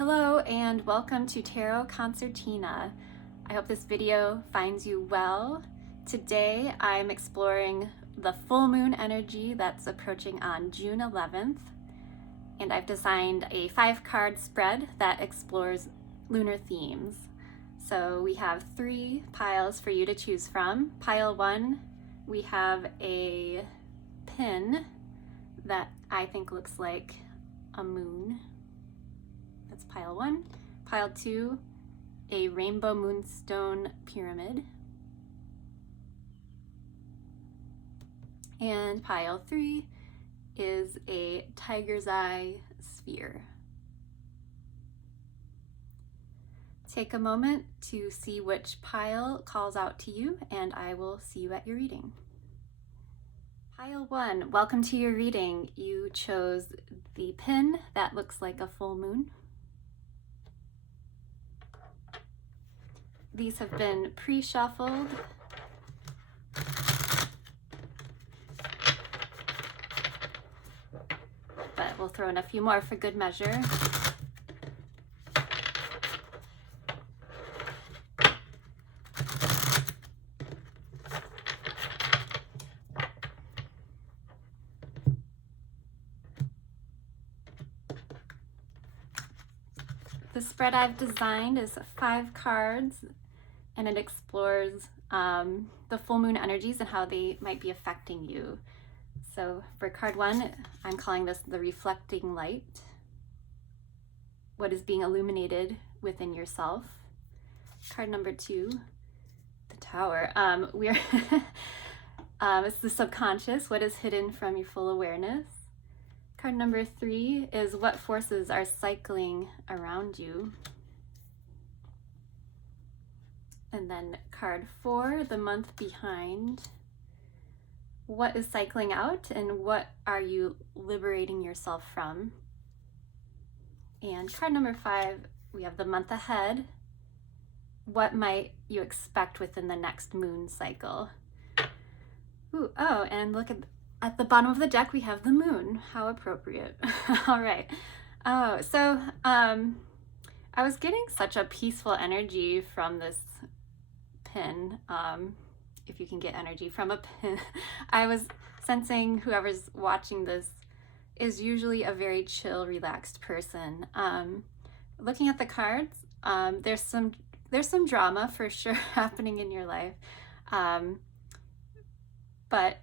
Hello and welcome to Tarot Concertina. I hope this video finds you well. Today I'm exploring the full moon energy that's approaching on June 11th, and I've designed a 5-card spread that explores lunar themes. So we have 3 piles for you to choose from. Pile 1, we have a pin that I think looks like a moon. That's pile 1. Pile 2, a rainbow moonstone pyramid. And pile 3 is a tiger's eye sphere. Take a moment to see which pile calls out to you, and I will see you at your reading. Pile 1, welcome to your reading. You chose the pin that looks like a full moon. These have been pre-shuffled. But we'll throw in a few more for good measure. The spread I've designed is 5 cards, and it explores the full moon energies and how they might be affecting you. So for card 1, I'm calling this the reflecting light. What is being illuminated within yourself? Card number 2, the Tower. It's the subconscious. What is hidden from your full awareness? Card number 3 is what forces are cycling around you. And then card 4, the month behind. What is cycling out and what are you liberating yourself from? And card number 5, we have the month ahead. What might you expect within the next moon cycle? Ooh, oh, and look at the bottom of the deck, we have the moon. How appropriate. All right. Oh, so I was getting such a peaceful energy from this pin. If you can get energy from a pin. I was sensing whoever's watching this is usually a very chill, relaxed person. Looking at the cards, there's some drama for sure happening in your life, but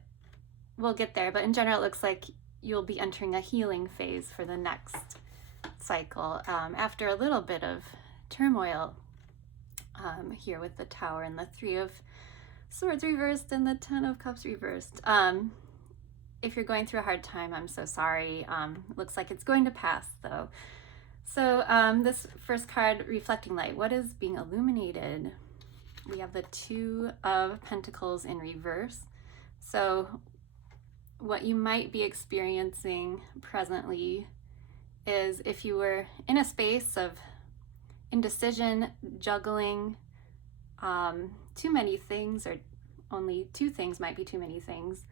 we'll get there. But in general, it looks like you'll be entering a healing phase for the next cycle after a little bit of turmoil here with the Tower and the 3 of Swords reversed and the 10 of Cups reversed. If you're going through a hard time, I'm so sorry. Looks like it's going to pass though. So this first card, Reflecting Light, what is being illuminated? We have the 2 of Pentacles in reverse. So what you might be experiencing presently is if you were in a space of indecision, juggling, too many things, or only 2 things might be too many things,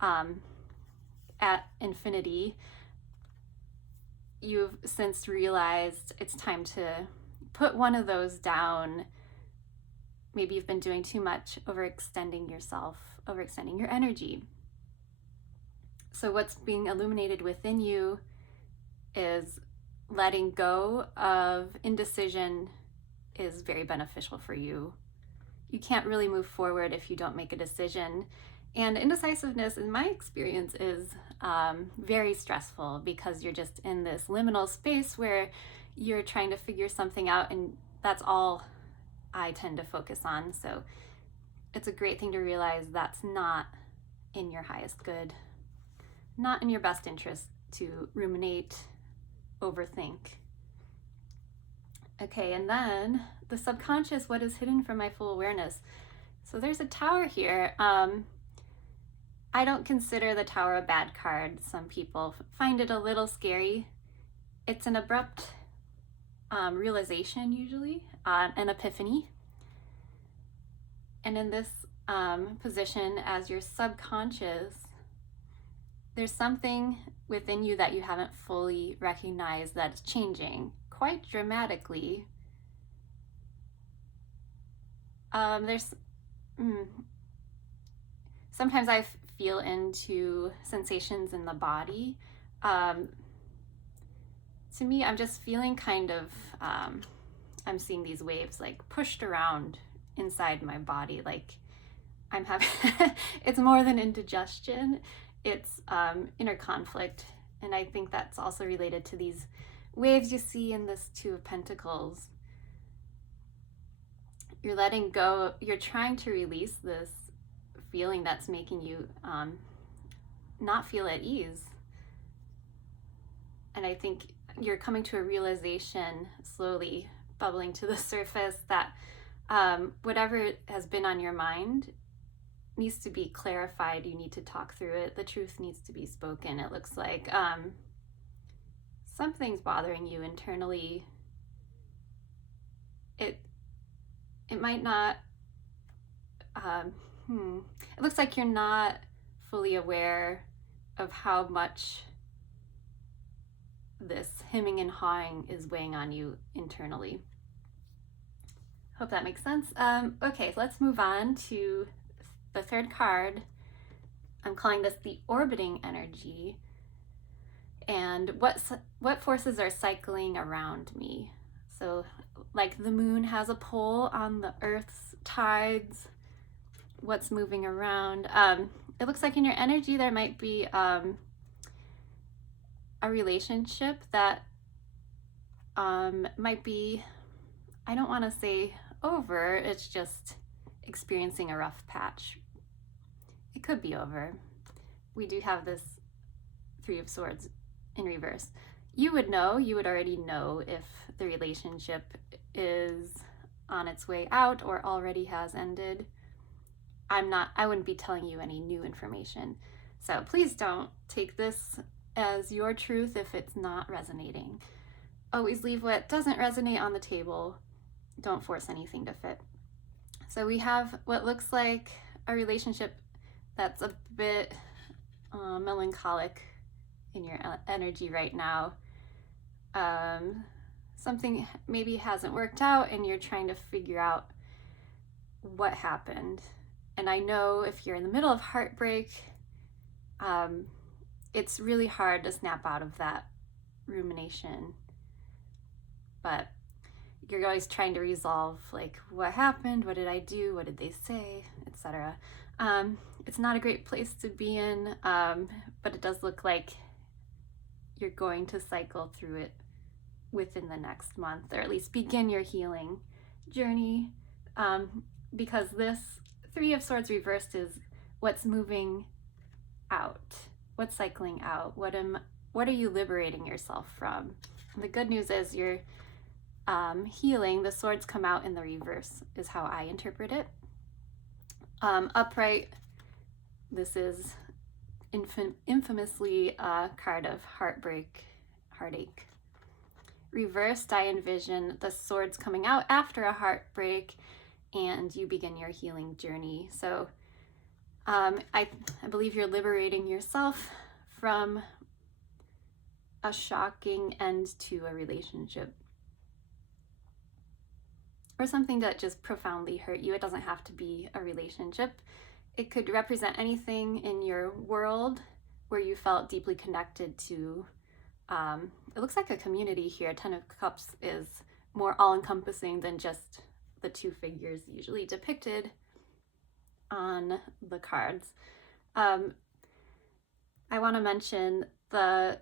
at infinity, you've since realized it's time to put one of those down. Maybe you've been doing too much, overextending yourself, overextending your energy. So what's being illuminated within you is letting go of indecision is very beneficial for you. You can't really move forward if you don't make a decision. And indecisiveness, in my experience, is very stressful because you're just in this liminal space where you're trying to figure something out, and that's all I tend to focus on. So it's a great thing to realize that's not in your highest good, not in your best interest to ruminate, overthink. Okay, and then the subconscious, what is hidden from my full awareness? So there's a Tower here. I don't consider the Tower a bad card. Some people find it a little scary. It's an abrupt realization usually, an epiphany. And in this position as your subconscious, there's something within you that you haven't fully recognized that's changing quite dramatically. There's sometimes I feel into sensations in the body. To me, I'm just feeling kind of, I'm seeing these waves like pushed around inside my body. Like I'm having, it's more than indigestion, it's inner conflict. And I think that's also related to these waves you see in this Two of Pentacles. You're letting go, you're trying to release this feeling that's making you not feel at ease. And I think you're coming to a realization, slowly bubbling to the surface, that whatever has been on your mind needs to be clarified. You need to talk through it. The truth needs to be spoken. It looks like something's bothering you internally. It might not, it looks like you're not fully aware of how much this hemming and hawing is weighing on you internally. Hope that makes sense. Okay, let's move on to the third card. I'm calling this the orbiting energy. And what forces are cycling around me? So like the moon has a pull on the Earth's tides, what's moving around. It looks like in your energy there might be a relationship that might be, I don't want to say over, it's just experiencing a rough patch. It could be over. We do have this Three of Swords in reverse. You would already know if the relationship is on its way out or already has ended. I wouldn't be telling you any new information. So please don't take this as your truth if it's not resonating. Always leave what doesn't resonate on the table. Don't force anything to fit. So we have what looks like a relationship that's a bit melancholic in your energy right now. Something maybe hasn't worked out and you're trying to figure out what happened. And I know if you're in the middle of heartbreak, it's really hard to snap out of that rumination. But you're always trying to resolve, like, what happened, what did I do, what did they say, etc. It's not a great place to be in, but it does look like you're going to cycle through it within the next month, or at least begin your healing journey, because this Three of Swords reversed is what's moving out, what's cycling out, what are you liberating yourself from? And the good news is you're healing. The swords come out in the reverse is how I interpret it. Upright, this is infamously a card of heartbreak, heartache. Reversed, I envision the swords coming out after a heartbreak and you begin your healing journey. So I believe you're liberating yourself from a shocking end to a relationship, or something that just profoundly hurt you. It doesn't have to be a relationship. It could represent anything in your world where you felt deeply connected to. It looks like a community here. Ten of Cups is more all-encompassing than just the two figures usually depicted on the cards. I want to mention the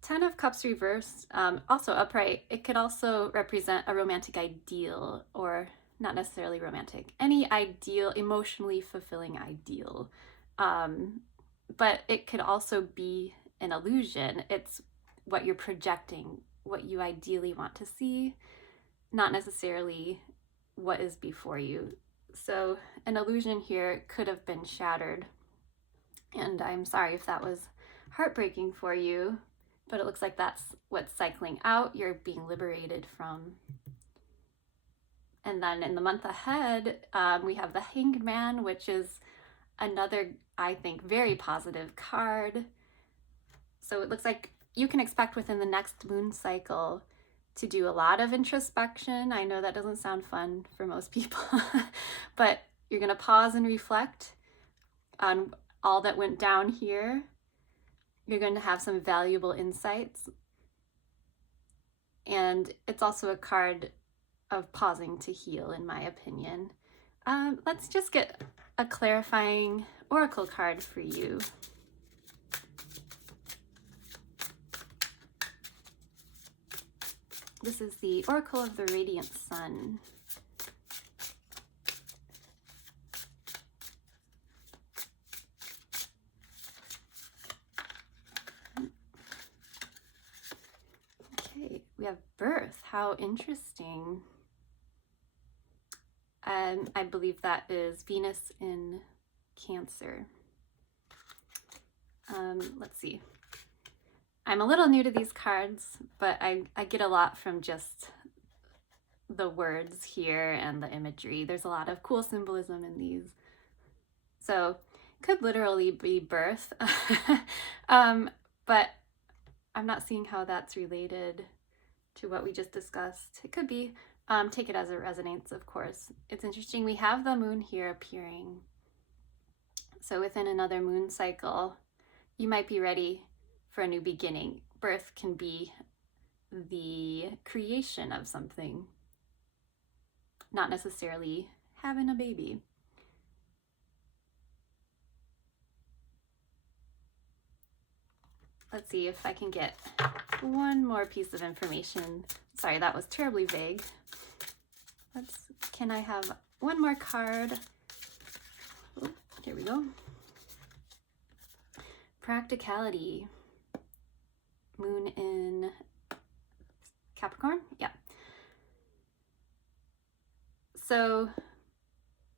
Ten of Cups reversed, also upright. It could also represent a romantic ideal, or not necessarily romantic, any ideal, emotionally fulfilling ideal. But it could also be an illusion. It's what you're projecting, what you ideally want to see, not necessarily what is before you. So an illusion here could have been shattered. And I'm sorry if that was heartbreaking for you, but it looks like that's what's cycling out, you're being liberated from. And then in the month ahead, we have the Hanged Man, which is another, I think, very positive card. So it looks like you can expect within the next moon cycle to do a lot of introspection. I know that doesn't sound fun for most people, but you're going to pause and reflect on all that went down here. You're going to have some valuable insights. And it's also a card of pausing to heal, in my opinion. Let's just get a clarifying oracle card for you. This is the Oracle of the Radiant Sun. Okay, we have birth. How interesting. I believe that is Venus in Cancer. Let's see. I'm a little new to these cards, but I get a lot from just the words here and the imagery. There's a lot of cool symbolism in these. So could literally be birth, but I'm not seeing how that's related to what we just discussed. It could be. Take it as it resonates, of course. It's interesting. We have the moon here appearing. So within another moon cycle, you might be ready for a new beginning. Birth can be the creation of something, not necessarily having a baby. Let's see if I can get one more piece of information. Sorry, that was terribly vague. Can I have one more card? Oh, here we go. Practicality. Moon in Capricorn? Yeah. So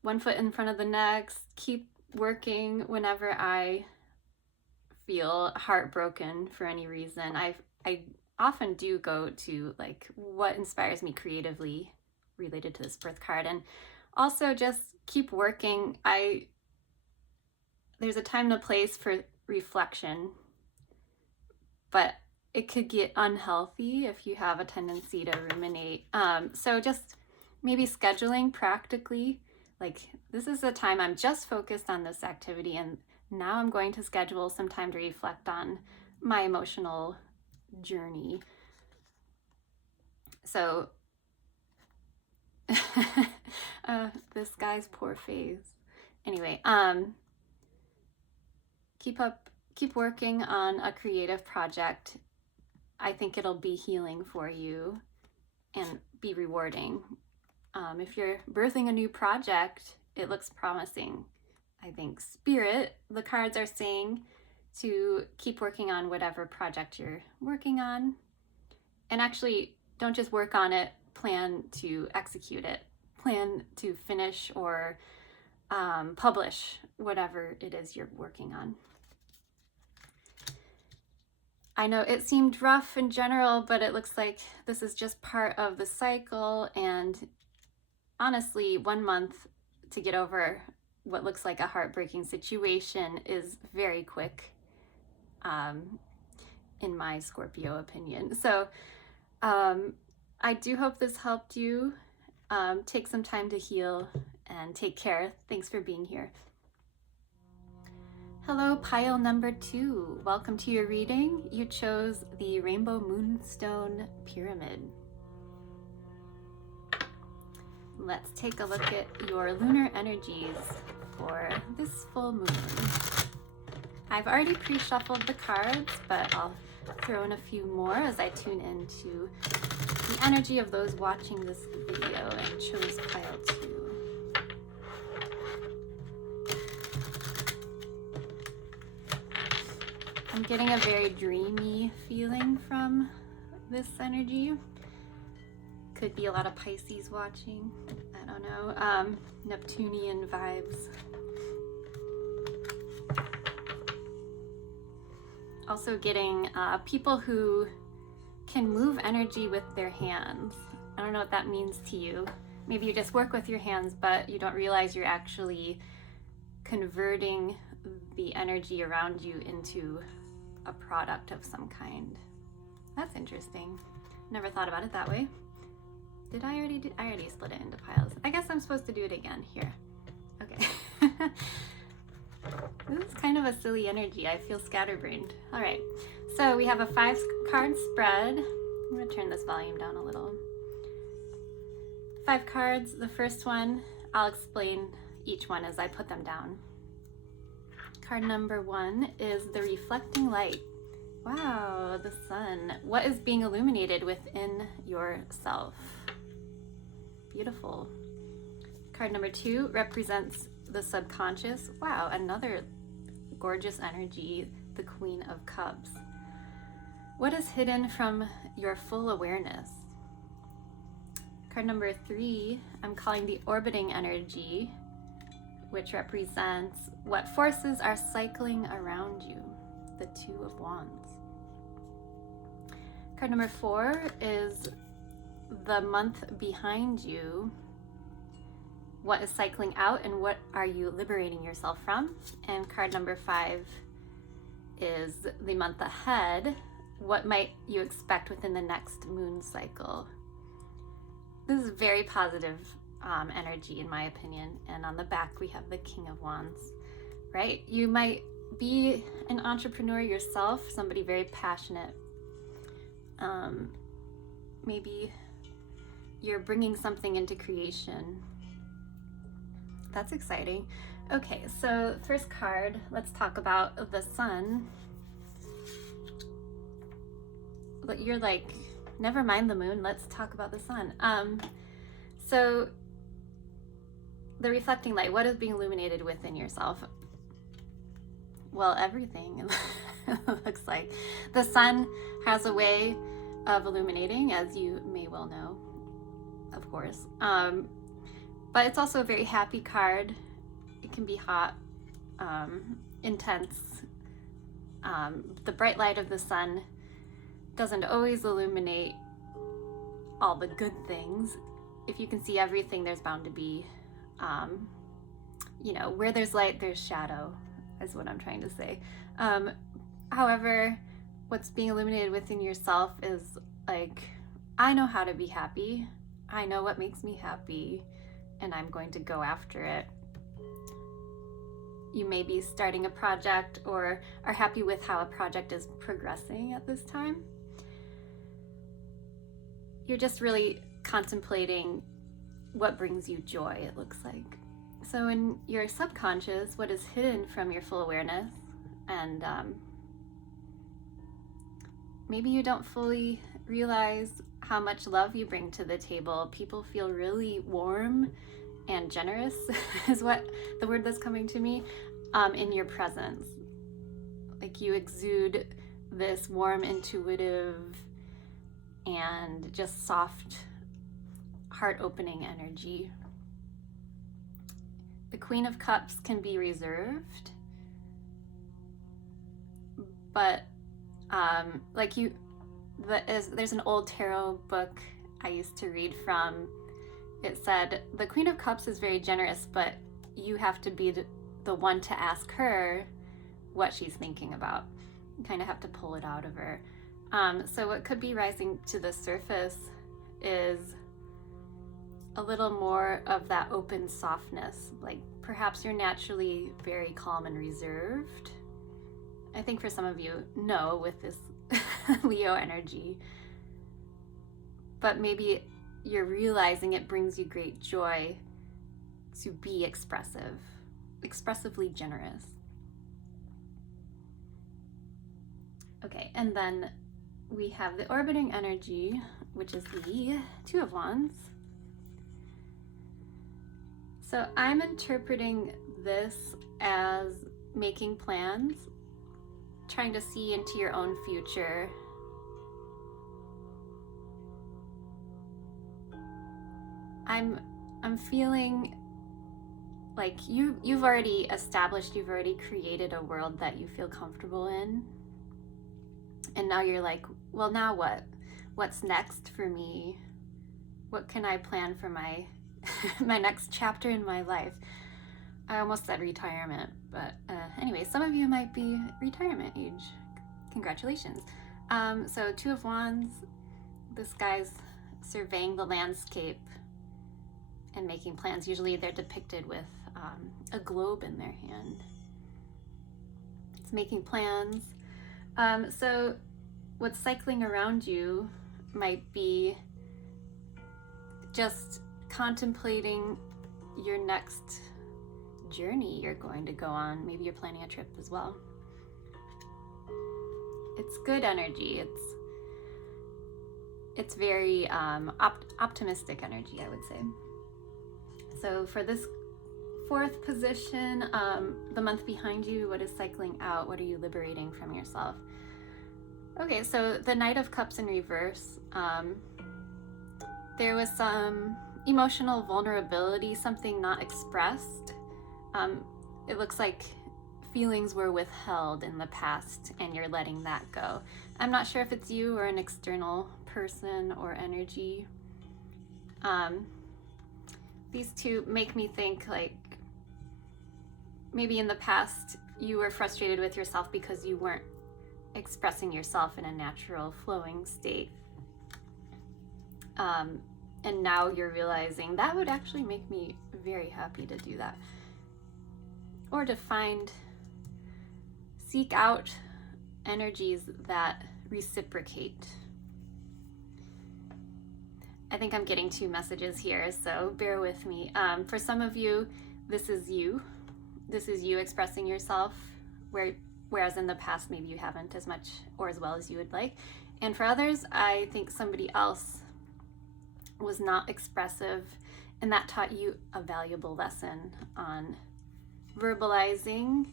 one foot in front of the next, keep working whenever I feel heartbroken for any reason. I often do go to like what inspires me creatively related to this birth card, and also just keep working. There's a time and a place for reflection, but it could get unhealthy if you have a tendency to ruminate. So just maybe scheduling practically, like this is the time I'm just focused on this activity, and now I'm going to schedule some time to reflect on my emotional journey. So this guy's poor face. Anyway, keep working on a creative project. I think it'll be healing for you and be rewarding. If you're birthing a new project, it looks promising. I think Spirit, the cards are saying to keep working on whatever project you're working on. And actually, don't just work on it, plan to execute it. Plan to finish or publish whatever it is you're working on. I know it seemed rough in general, but it looks like this is just part of the cycle. And honestly, 1 month to get over what looks like a heartbreaking situation is very quick, in my Scorpio opinion. So I do hope this helped you. Take some time to heal and take care. Thanks for being here. Hello, pile number 2. Welcome to your reading. You chose the Rainbow Moonstone Pyramid. Let's take a look at your lunar energies for this full moon. I've already pre-shuffled the cards, but I'll throw in a few more as I tune into the energy of those watching this video and chose pile 2. I'm getting a very dreamy feeling from this energy. Could be a lot of Pisces watching. I don't know. Neptunian vibes. Also getting people who can move energy with their hands. I don't know what that means to you. Maybe you just work with your hands, but you don't realize you're actually converting the energy around you into a product of some kind. That's interesting. Never thought about it that way. Did I already do? I already split it into piles. I guess I'm supposed to do it again here. Okay. This is kind of a silly energy. I feel scatterbrained. All right. So we have a 5-card spread. I'm going to turn this volume down a little. 5 cards. The first one, I'll explain each one as I put them down. Card number 1 is the reflecting light. Wow, the sun. What is being illuminated within yourself? Beautiful. Card number 2 represents the subconscious. Wow, another gorgeous energy, the Queen of Cups. What is hidden from your full awareness? Card number 3, I'm calling the orbiting energy, which represents what forces are cycling around you, the 2 of Wands. Card number 4 is the month behind you. What is cycling out and what are you liberating yourself from? And card number 5 is the month ahead. What might you expect within the next moon cycle? This is very positive energy in my opinion. And on the back we have the King of Wands, right? You might be an entrepreneur yourself, somebody very passionate. Maybe you're bringing something into creation. That's exciting. Okay, so first card, let's talk about the sun. But you're like, never mind the moon, let's talk about the sun. So the reflecting light, what is being illuminated within yourself? Well, everything, it looks like. The sun has a way of illuminating, as you may well know, of course. But it's also a very happy card. It can be hot, intense. The bright light of the sun doesn't always illuminate all the good things. If you can see everything, there's bound to be, you know, where there's light, there's shadow, is what I'm trying to say. However, what's being illuminated within yourself is like, I know how to be happy. I know what makes me happy, and I'm going to go after it. You may be starting a project or are happy with how a project is progressing at this time. You're just really contemplating what brings you joy, it looks like. So in your subconscious, what is hidden from your full awareness, and maybe you don't fully realize how much love you bring to the table. People feel really warm and generous is what the word that's coming to me, in your presence. Like you exude this warm, intuitive, and just soft, heart-opening energy. The Queen of Cups can be reserved, but there's an old tarot book I used to read from. It said, the Queen of Cups is very generous, but you have to be the one to ask her what she's thinking about. You kind of have to pull it out of her. So what could be rising to the surface is a little more of that open softness. Like perhaps you're naturally very calm and reserved. I think for some of you, no, with this Leo energy. But maybe you're realizing it brings you great joy to be expressive, expressively generous. Okay, and then we have the orbiting energy, which is the Two of Wands. So I'm interpreting this as making plans, trying to see into your own future. I'm feeling like you've already established, you've already created a world that you feel comfortable in. And now you're like, well, now what? What's next for me? What can I plan for my my next chapter in my life? I almost said retirement, but anyway, some of you might be retirement age. Congratulations. So Two of Wands, This guy's surveying the landscape and making plans. Usually they're depicted with a globe in their hand. It's making plans. So what's cycling around you might be just contemplating your next journey you're going to go on. Maybe you're planning a trip as well. It's good energy. It's very optimistic energy, I would say. So for this fourth position, the month behind you, what is cycling out? What are you liberating from yourself? Okay, so the Knight of Cups in reverse. There was some emotional vulnerability, something not expressed. It looks like feelings were withheld in the past and you're letting that go. I'm not sure if it's you or an external person or energy. These two make me think like maybe in the past you were frustrated with yourself because you weren't expressing yourself in a natural flowing state. And now you're realizing that would actually make me very happy to do that. Or to seek out energies that reciprocate. I think I'm getting two messages here, so bear with me. For some of you, this is you. This is you expressing yourself, whereas in the past maybe you haven't as much or as well as you would like. And for others, I think somebody else was not expressive, and that taught you a valuable lesson on verbalizing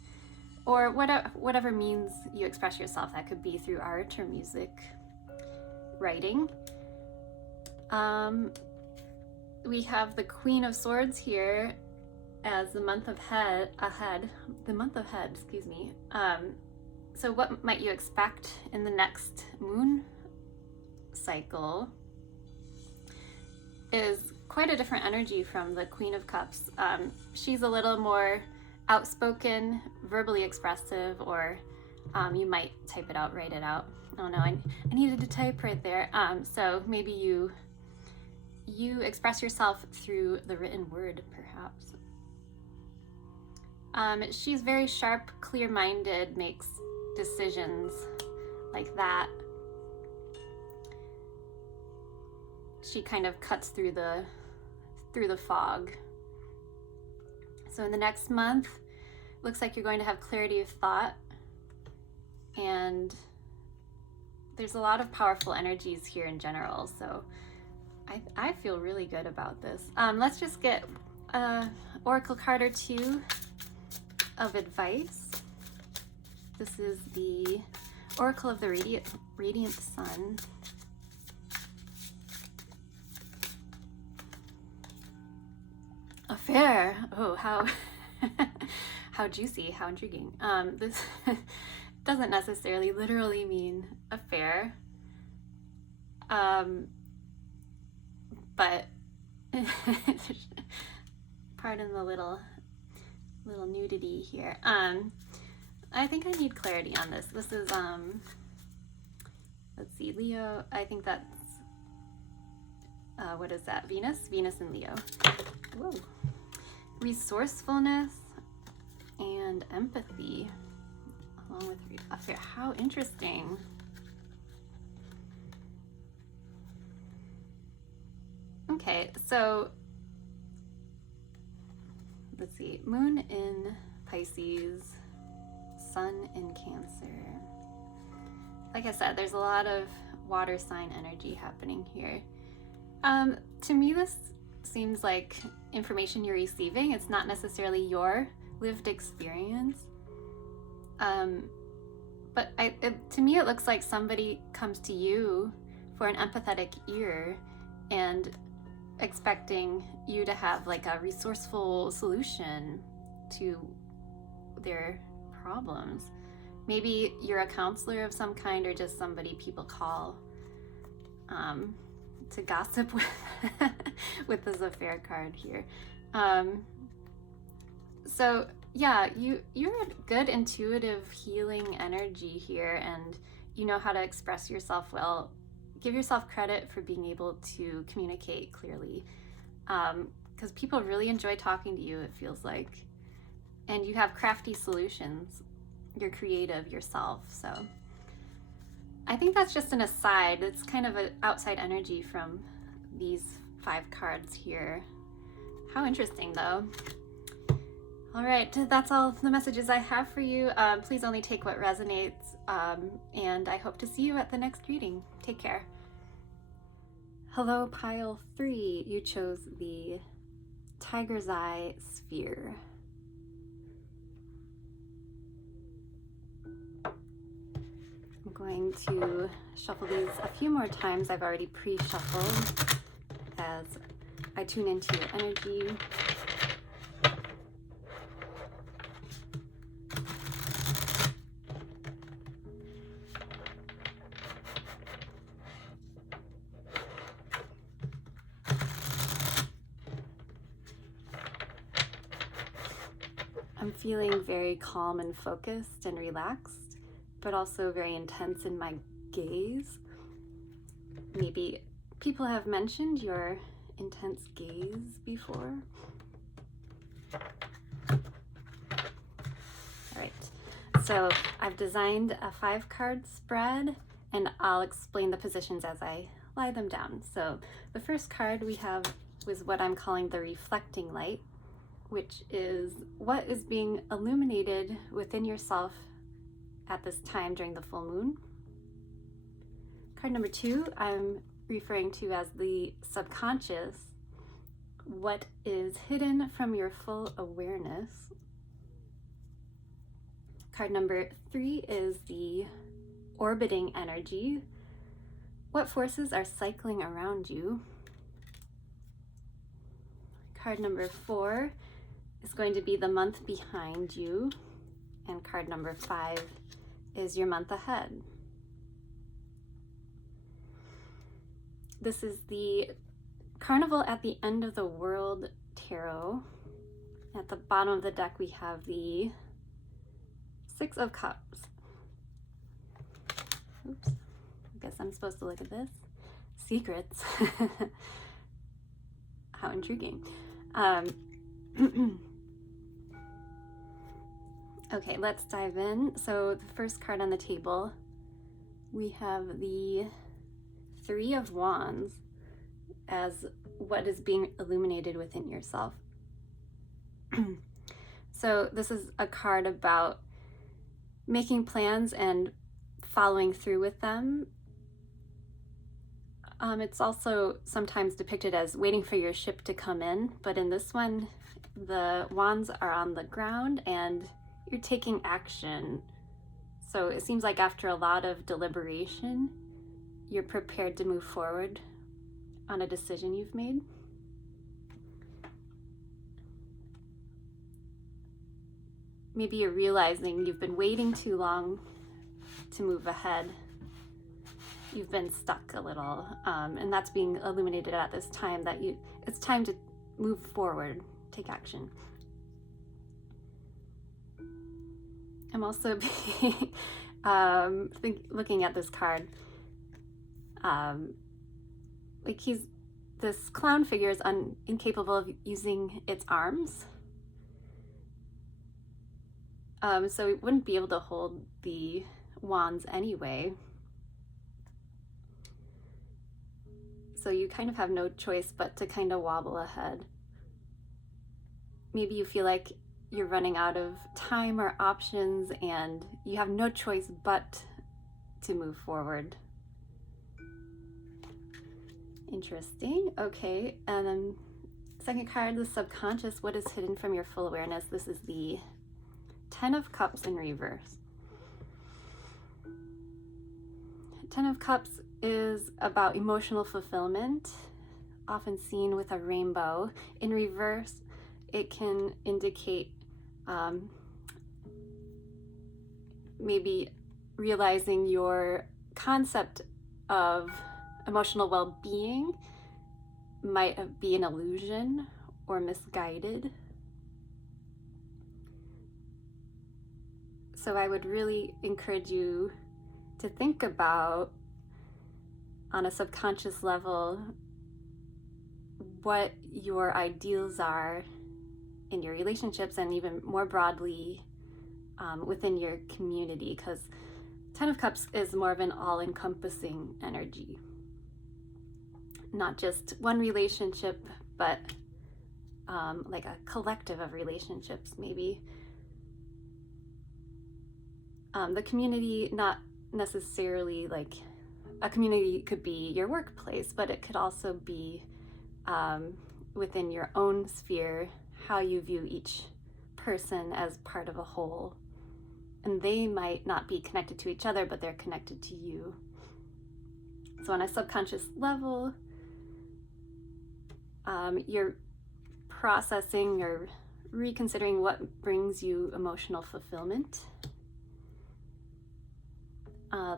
or whatever means you express yourself. That could be through art or music, writing. We have the Queen of Swords here as the month ahead, excuse me. So what might you expect in the next moon cycle is quite a different energy from the Queen of Cups. She's a little more outspoken, verbally expressive, or you might type it out, write it out. Oh no, I needed to type right there. So maybe you express yourself through the written word, perhaps. She's very sharp, clear-minded, makes decisions like that. She kind of cuts through the fog. So in the next month, looks like you're going to have clarity of thought, and there's a lot of powerful energies here in general. So I feel really good about this. Let's just get an oracle card or two of advice. This is the Oracle of the Radiant Sun. Affair. Oh, how juicy, how intriguing. This doesn't necessarily literally mean affair. But pardon the little nudity here. I think I need clarity on this. This is let's see, Leo. I think that's what is that? Venus and Leo. Whoa. Resourcefulness and empathy along with affair. How interesting. Okay, so let's see. Moon in Pisces, Sun in Cancer. Like I said, there's a lot of water sign energy happening here. To me, this seems like information you're receiving. It's not necessarily your lived experience. But to me, it looks like somebody comes to you for an empathetic ear and expecting you to have like a resourceful solution to their problems. Maybe you're a counselor of some kind, or just somebody people call to gossip with with this affair card here. So yeah, you're a good intuitive healing energy here, and you know how to express yourself well give yourself credit for being able to communicate clearly, because people really enjoy talking to you, it feels like, and you have crafty solutions. You're creative yourself. So I think that's just an aside. It's kind of an outside energy from these 5 cards here. How interesting, though. All right, that's all the messages I have for you. Please only take what resonates, and I hope to see you at the next reading. Take care. Hello, pile 3. You chose the Tiger's Eye Sphere. I'm going to shuffle these a few more times. I've already pre-shuffled as I tune into your energy. I'm feeling very calm and focused and relaxed, but also very intense in my gaze. Maybe people have mentioned your intense gaze before. All right, so I've designed a 5-card spread, and I'll explain the positions as I lie them down. So the first card we have was what I'm calling the reflecting light, which is what is being illuminated within yourself at this time during the full moon. Card number 2, I'm referring to as the subconscious, what is hidden from your full awareness. Card number 3 is the orbiting energy, what forces are cycling around you. Card number 4 is going to be the month behind you, and card number 5 is your month ahead. This is the Carnival at the End of the World Tarot. At the bottom of the deck we have the 6 of Cups. Oops, I guess I'm supposed to look at this. Secrets. How intriguing. Okay, let's dive in. So the first card on the table, we have the 3 of Wands as what is being illuminated within yourself. So this is a card about making plans and following through with them. It's also sometimes depicted as waiting for your ship to come in, but in this one, the wands are on the ground and you're taking action. So it seems like after a lot of deliberation, you're prepared to move forward on a decision you've made. Maybe you're realizing you've been waiting too long to move ahead. You've been stuck a little, and that's being illuminated at this time, that it's time to move forward, take action. I'm also looking at this card. Like this clown figure is incapable of using its arms. So it wouldn't be able to hold the wands anyway. So you kind of have no choice but to kind of wobble ahead. Maybe you feel like you're running out of time or options and you have no choice but to move forward. Interesting. Okay, and then second card, the subconscious, what is hidden from your full awareness. This is the 10 of Cups in reverse. 10 of Cups is about emotional fulfillment, often seen with a rainbow. In reverse, it can indicate maybe realizing your concept of emotional well-being might be an illusion or misguided. So I would really encourage you to think about, on a subconscious level what your ideals are in your relationships, and even more broadly within your community, because Ten of Cups is more of an all-encompassing energy. Not just one relationship, but like a collective of relationships, maybe. The community, not necessarily like a community could be your workplace, but it could also be within your own sphere, how you view each person as part of a whole. And they might not be connected to each other, but they're connected to you. So on a subconscious level, you're processing or reconsidering what brings you emotional fulfillment.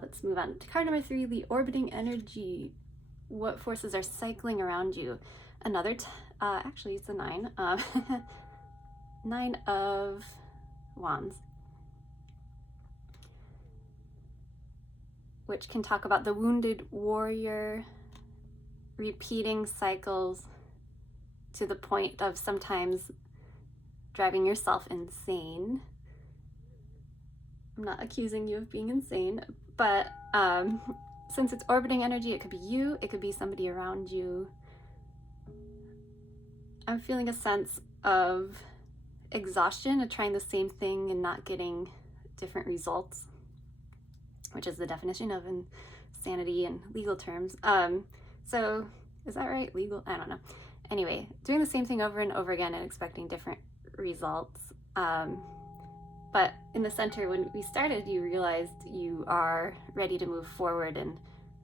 Let's move on to card number 3, the orbiting energy. What forces are cycling around you? Another, actually it's a 9. 9 of Wands, which can talk about the wounded warrior, repeating cycles to the point of sometimes driving yourself insane. I'm not accusing you of being insane, but since it's orbiting energy, it could be you, it could be somebody around you. I'm feeling a sense of exhaustion of trying the same thing and not getting different results, which is the definition of insanity in legal terms. So is that right? Legal? I don't know. Anyway, doing the same thing over and over again and expecting different results. But in the center, when we started, you realized you are ready to move forward and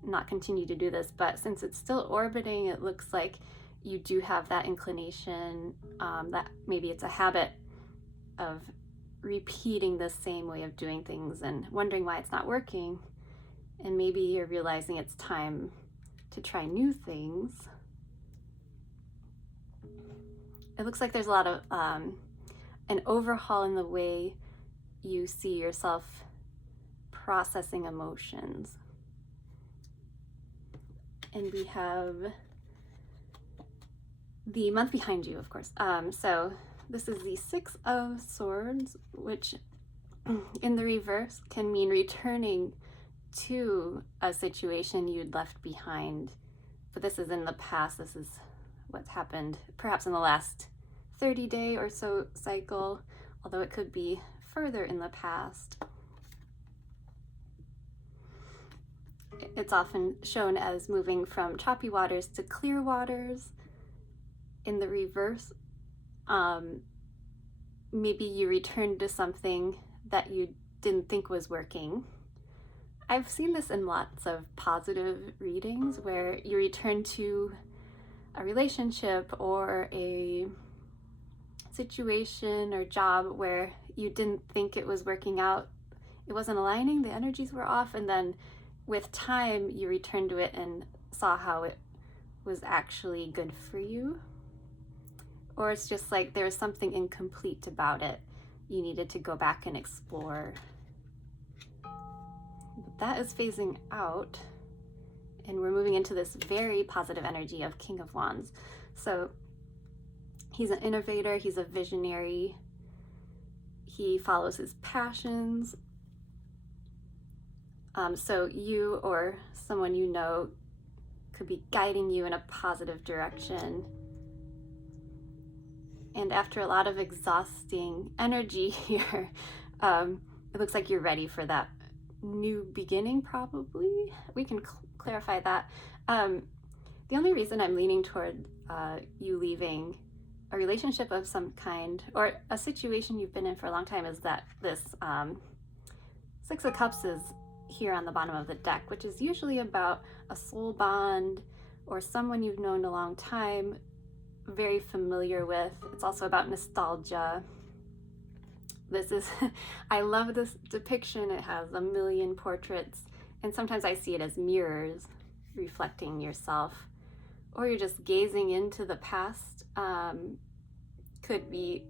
not continue to do this. But since it's still orbiting, it looks like you do have that inclination, that maybe it's a habit of repeating the same way of doing things and wondering why it's not working. And maybe you're realizing it's time to try new things. It looks like there's a lot of an overhaul in the way you see yourself processing emotions. And we have the month behind you, of course. So this is the 6 of Swords, which in the reverse can mean returning to a situation you'd left behind. But this is in the past. This is what's happened perhaps in the last 30-day or so cycle, although it could be further in the past. It's often shown as moving from choppy waters to clear waters. In the reverse, maybe you returned to something that you didn't think was working. I've seen this in lots of positive readings where you return to a relationship or a situation or job where you didn't think it was working out. It wasn't aligning, the energies were off, and then with time you returned to it and saw how it was actually good for you. Or it's just like there was something incomplete about it. You needed to go back and explore. But that is phasing out, and we're moving into this very positive energy of King of Wands. So he's an innovator, he's a visionary, he follows his passions. So you or someone you know could be guiding you in a positive direction. And after a lot of exhausting energy here, it looks like you're ready for that new beginning, probably. We can clarify that. The only reason I'm leaning toward you leaving a relationship of some kind or a situation you've been in for a long time is that this 6 of Cups is here on the bottom of the deck, which is usually about a soul bond or someone you've known a long time, very familiar with. It's also about nostalgia. This is, I love this depiction. It has a million portraits, and sometimes I see it as mirrors reflecting yourself, or you're just gazing into the past. Could be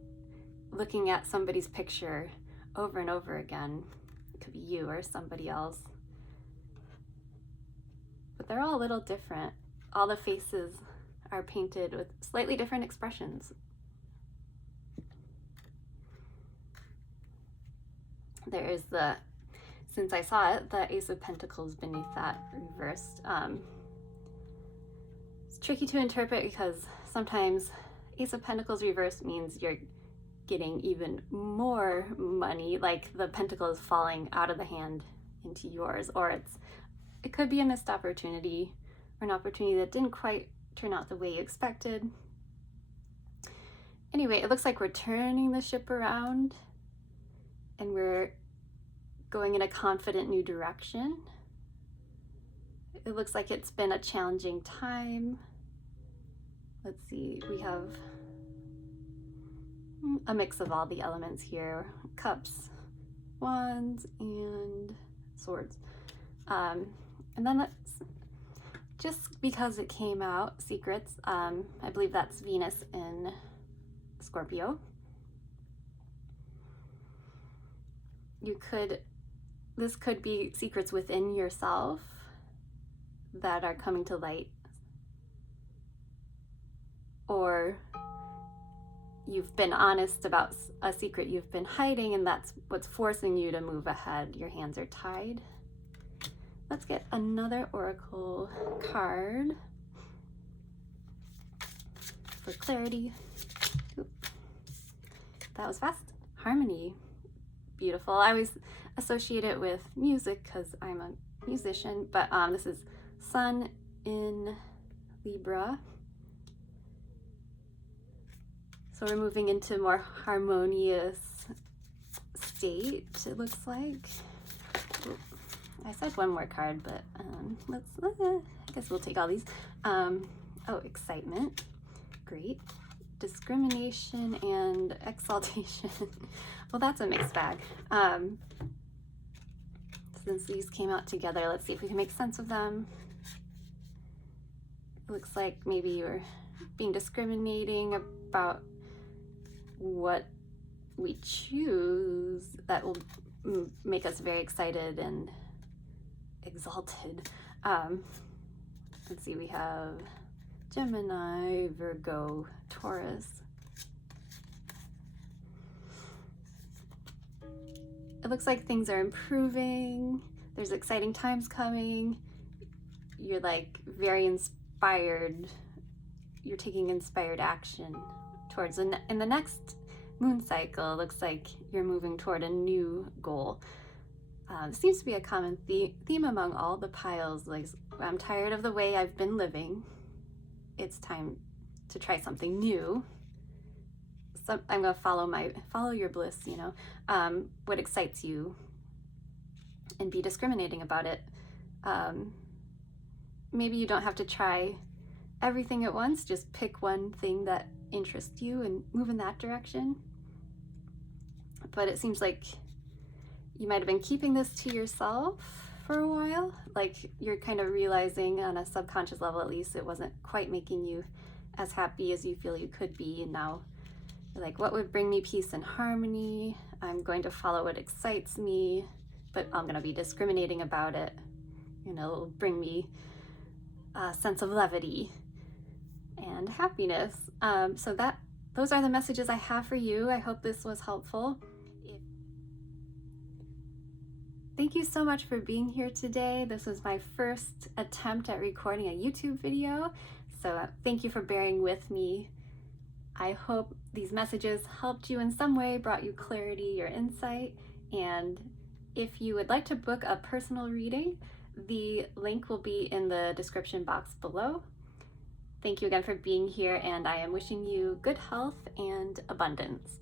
looking at somebody's picture over and over again. It could be you or somebody else. but they're all a little different. All the faces are painted with slightly different expressions. There is the, since I saw it, the Ace of Pentacles beneath that reversed. It's tricky to interpret because sometimes Ace of Pentacles reversed means you're getting even more money, like the pentacle is falling out of the hand into yours, or it could be a missed opportunity or an opportunity that didn't quite turn out the way you expected. Anyway, it looks like we're turning the ship around and we're going in a confident new direction. It looks like it's been a challenging time. Let's see, we have a mix of all the elements here: cups, wands, and swords. And then let's, just because it came out, secrets, I believe that's Venus in Scorpio. This could be secrets within yourself that are coming to light, or you've been honest about a secret you've been hiding, and that's what's forcing you to move ahead. Your hands are tied. Let's get another oracle card for clarity. Oop. That was fast. Harmony. Beautiful. I always associate it with music because I'm a musician, but this is Sun in Libra. So we're moving into more harmonious state, it looks like. Oop. I said one more card, but I guess we'll take all these. Oh, excitement. Great. Discrimination and exaltation. Well, that's a mixed bag. Since these came out together, let's see if we can make sense of them. It looks like maybe you're being discriminating about what we choose that will make us very excited and exalted. Let's see, we have Gemini, Virgo, Taurus. It looks like things are improving. There's exciting times coming. You're like very inspired. You're taking inspired action towards, in the next moon cycle, it looks like you're moving toward a new goal. It seems to be a common theme among all the piles. Like, I'm tired of the way I've been living. It's time to try something new. So I'm gonna follow your bliss, you know, what excites you, and be discriminating about it. Maybe you don't have to try everything at once. Just pick one thing that interests you and move in that direction. But it seems like you might have been keeping this to yourself for a while. Like, you're kind of realizing on a subconscious level, at least, it wasn't quite making you as happy as you feel you could be. And now you're like, what would bring me peace and harmony? I'm going to follow what excites me, but I'm going to be discriminating about it. You know, it'll bring me a sense of levity and happiness. So those are the messages I have for you. I hope this was helpful. Thank you so much for being here today. This was my first attempt at recording a YouTube video, so thank you for bearing with me. I hope these messages helped you in some way, brought you clarity or insight, and if you would like to book a personal reading, the link will be in the description box below. Thank you again for being here, and I am wishing you good health and abundance.